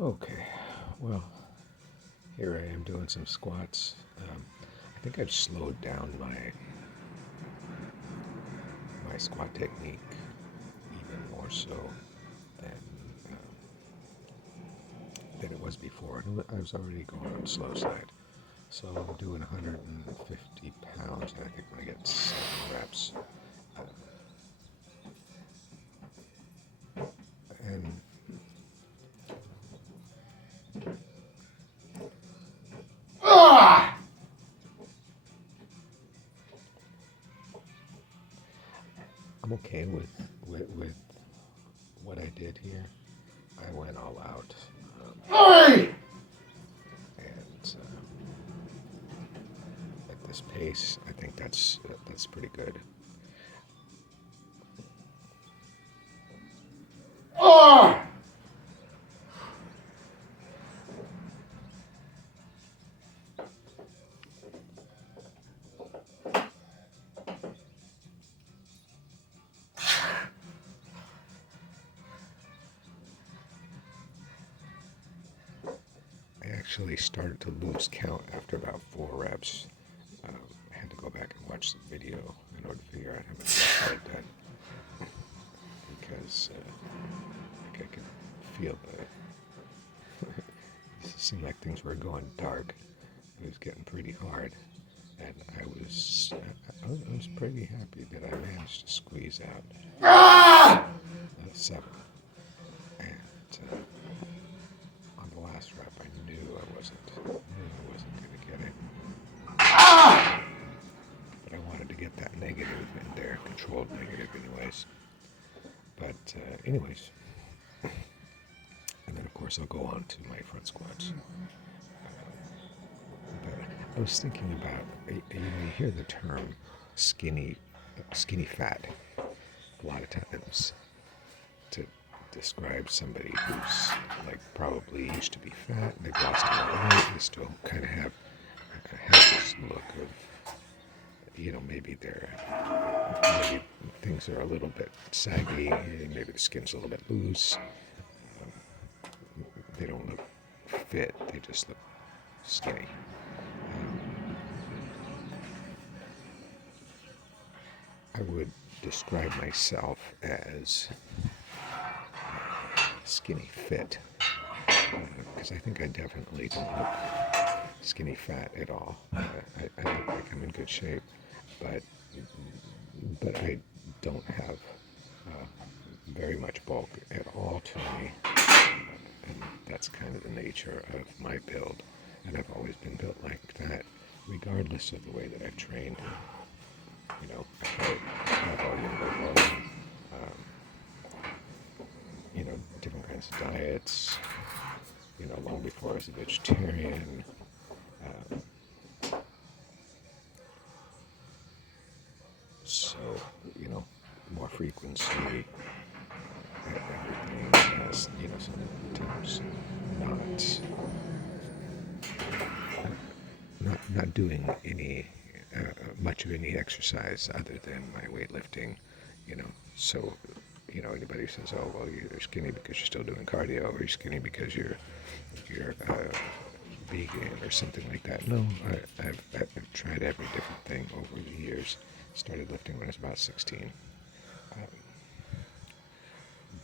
Okay, well, here I am doing some squats. I think I've slowed down my squat technique even more so than than it was before. I was already going on the slow side. So I'm doing 150 pounds, and I think I'm gonna get 7 reps. And I'm okay with what I did here. I went all out, and at this pace, I think that's pretty good. I actually started to lose count after about 4 reps. I had to go back and watch the video in order to figure out how many reps I had done because like I could feel it seemed like things were going dark. It was getting pretty hard, and I was pretty happy that I managed to squeeze out 7. And on the last rep, I knew I wasn't going to get it. But I wanted to get that negative in there, controlled negative, anyways. But anyways, and then of course I'll go on to my front squats. But I was thinking about you hear the term skinny fat a lot of times to describe somebody who's like probably used to be fat and they've lost a lot of weight and still kind of have this look of, maybe things are a little bit saggy, maybe the skin's a little bit loose. They don't look fit, they just look skinny. I would describe myself as skinny fit, because I think I definitely don't look skinny fat at all. I look like I'm in good shape, but I don't have very much bulk at all to me, and that's kind of the nature of my build, and I've always been built like that, regardless of the way that I've trained. I have all your different kinds of diets, long before I was a vegetarian. So, more frequency, everything has, sometimes not doing any much of any exercise other than my weightlifting, so anybody says, oh well, you're skinny because you're still doing cardio, or you're skinny because you're vegan or something like that. No, I've tried every different thing over the years. Started lifting when I was about 16,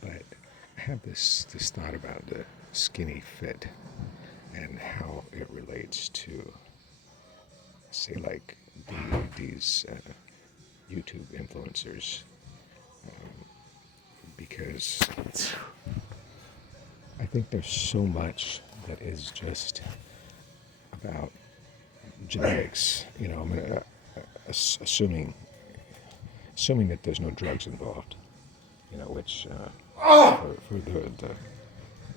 but I have this thought about the skinny fit and how it relates to, say, like these YouTube influencers, because I think there's so much that is just about genetics. I'm assuming that there's no drugs involved, which for the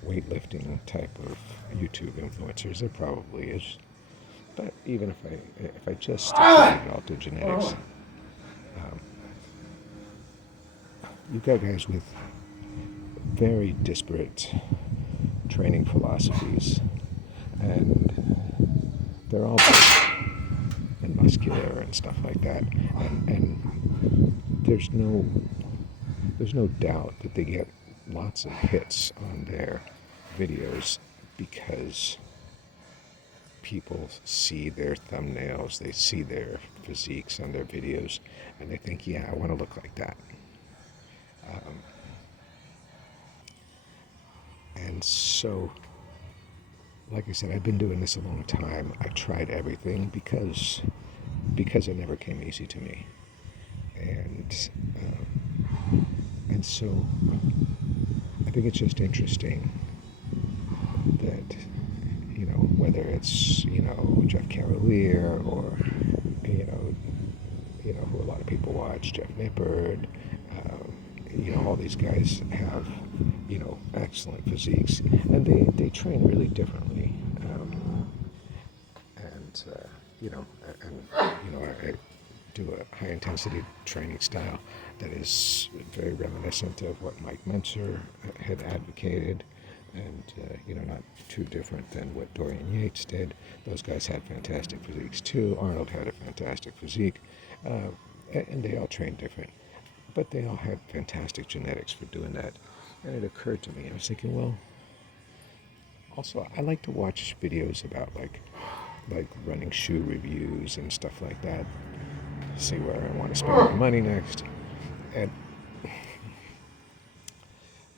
weightlifting type of YouTube influencers, there probably is. But even if I just attribute it all to genetics, you've got guys with very disparate training philosophies, and they're all big and muscular and stuff like that, and there's no doubt that they get lots of hits on their videos because people see their thumbnails, they see their physiques on their videos, and they think, yeah, I want to look like that. And so, like I said, I've been doing this a long time. I tried everything because it never came easy to me, and so I think it's just interesting that, whether it's, Jeff Cavalier or, who a lot of people watch, Jeff Nippard, all these guys have, excellent physiques, and they train really differently. And, I do a high intensity training style that is very reminiscent of what Mike Mentzer had advocated, and not too different than what Dorian Yates did. Those guys had fantastic physiques too. Arnold had a fantastic physique, and they all trained different, but they all had fantastic genetics for doing that. And it occurred to me, I was thinking, well, also I like to watch videos about like running shoe reviews and stuff like that, see where I want to spend my money next. And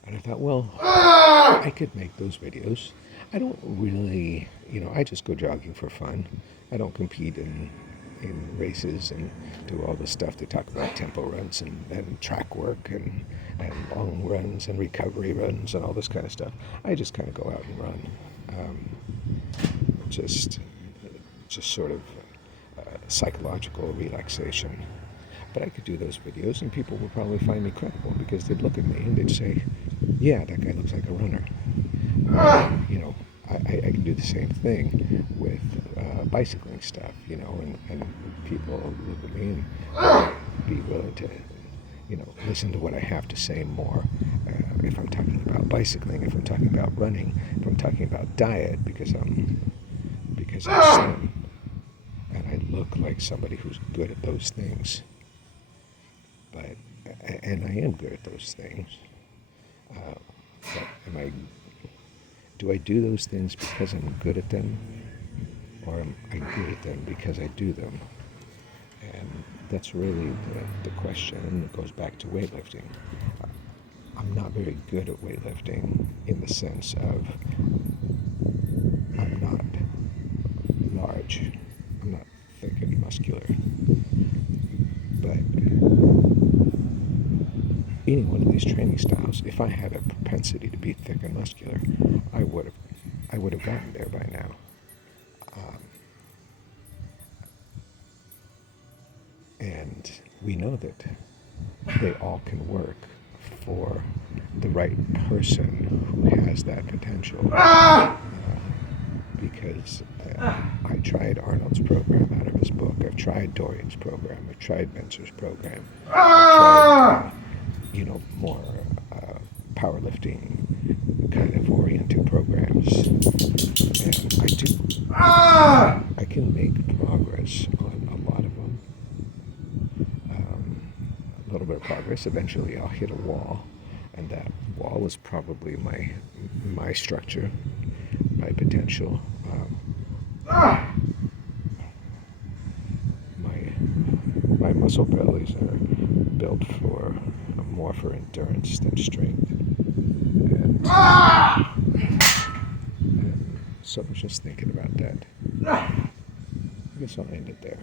I thought, well, I could make those videos. I don't really, I just go jogging for fun. I don't compete in races and do all the stuff they talk about, tempo runs and track work and long runs and recovery runs and all this kind of stuff. I just kind of go out and run. Just sort of psychological relaxation. But I could do those videos and people would probably find me credible because they'd look at me and they'd say, yeah, that guy looks like a runner. I can do the same thing with bicycling stuff, and people look at me and be willing to, listen to what I have to say more. If I'm talking about bicycling, if I'm talking about running, if I'm talking about diet, because I'm slim and I look like somebody who's good at those things. And I am good at those things. But do I do those things because I'm good at them, or am I good at them because I do them? And that's really the question, and it goes back to weightlifting. I'm not very good at weightlifting in the sense of I'm not large, I'm not thick and muscular, but any one of these training styles, if I had a propensity to be thick and muscular, I would have gotten there by now. And we know that they all can work for the right person who has that potential. Because I tried Arnold's program out of his book. I've tried Dorian's program. I've tried Mentzer's program. I've tried, more powerlifting kind of oriented programs. And I can make progress on a lot of them. A little bit of progress. Eventually I'll hit a wall, and that wall is probably my structure, my potential. My muscle bellies are built more for endurance than strength. And so I was just thinking about that. I guess I'll end it there.